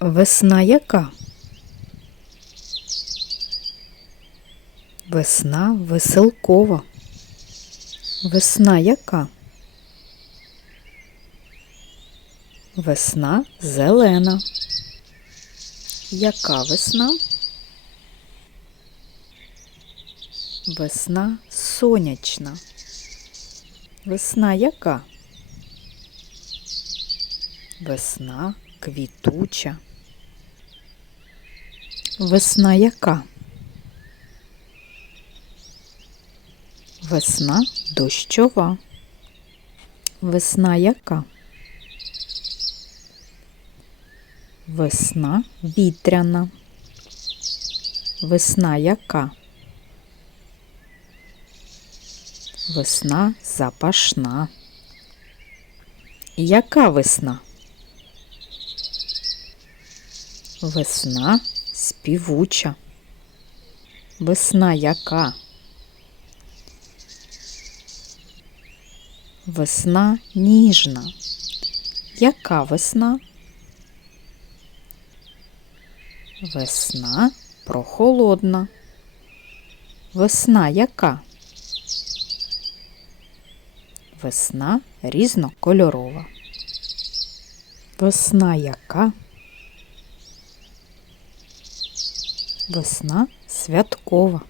Весна яка? Весна веселкова. Весна яка? Весна зелена. Яка весна? Весна сонячна. Весна яка? Весна квітуча. Весна яка? Весна дощова. Весна яка? Весна вітряна. Весна яка? Весна запашна. Яка весна? Весна співуча. Весна яка? Весна ніжна. Яка весна? Весна прохолодна. Весна яка? Весна різнокольорова. Весна яка? Весна святкова.